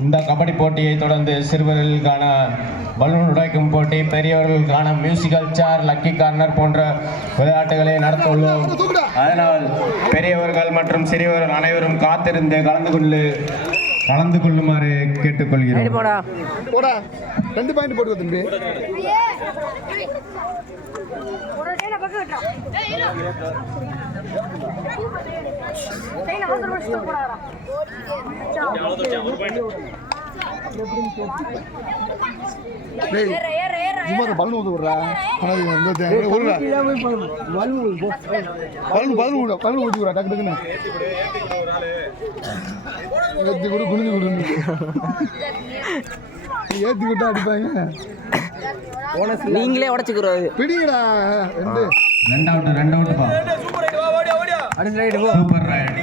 இந்த கபடி போட்டியை தொடர்ந்து சிறுவர்களுக்கான பலூன் உடைக்கும் போட்டி பெரியவர்களுக்கான மியூசிக்கல் சேர் லக்கி கார்னர் போன்ற விளையாட்டுகளை நடத்த உள்ளோம். அதனால் பெரியவர்கள் மற்றும் சிறியவர்கள் அனைவரும் காத்திருந்து கலந்து கொள்ளு கலந்து கொள்ளுமாறு கேட்டுக்கொள்கிறோம். போடா. போடா. ரெண்டு பாயிண்ட் போட்டு பலூன் விடுறா. பலூன் பலூன் விட பலூன் விடுறா டக்கு டக்குன்னு. ஏற்றி கொடு குனிஞ்சு கொடுன்னு ஏற்றி விட்டா அடிப்பாங்க. நீங்களே உடச்சுக்கிறது பிடிங்கடா ரெண்டு அவுட் ரெண்டு அவுட் பா. அடுத்த ரைடு போ. Super right.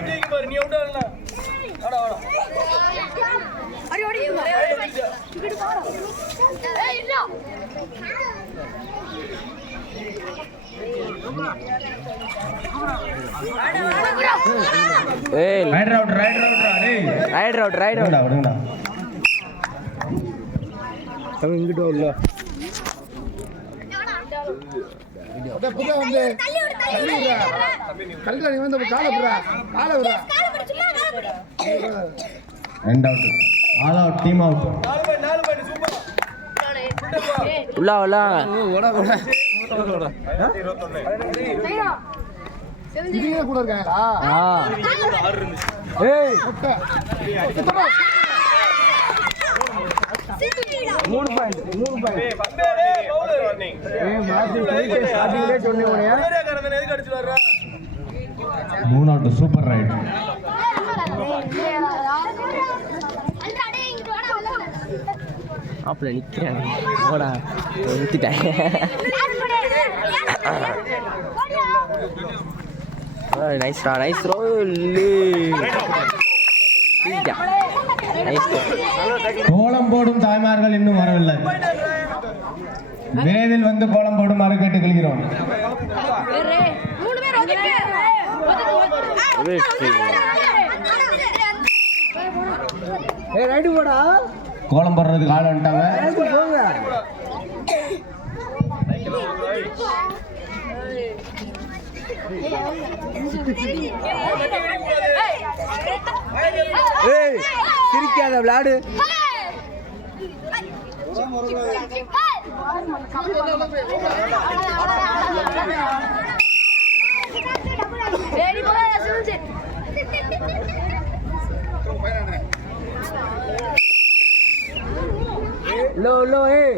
ஏய் ரைட் அவுட் ரைட் அவுட் டேய் ரைட் அவுட் ரைட் அவுட் விடுங்கடா விடுங்கடா இங்கிட்ட உள்ள. புதா வந்து. கல்ல நீ வந்து காலை விடுறா. காலை விடுறா. ரெண்டு out all out team out உள்ள கூட இருக்காங்களா ஏய் மூணு point point out super right மாப்பிள்ள நிக்கிறேன் நிறுத்திட்டேன். நைஸ் ரா நைஸ் ரோல் கோலம் போடும் தாய்மார்கள் இன்னும் வரவில்லை. விரைவில் வந்து கோலம் போடுமாறு கேட்டுக்கொள்கிறோம். ஏய் ரைடு போடா கோலம் போடுறதுக்கு ஆள் வந்துட்டாங்க. போங்க ஏய் சிரிக்காத விளையாடு லோ லோ ஏய்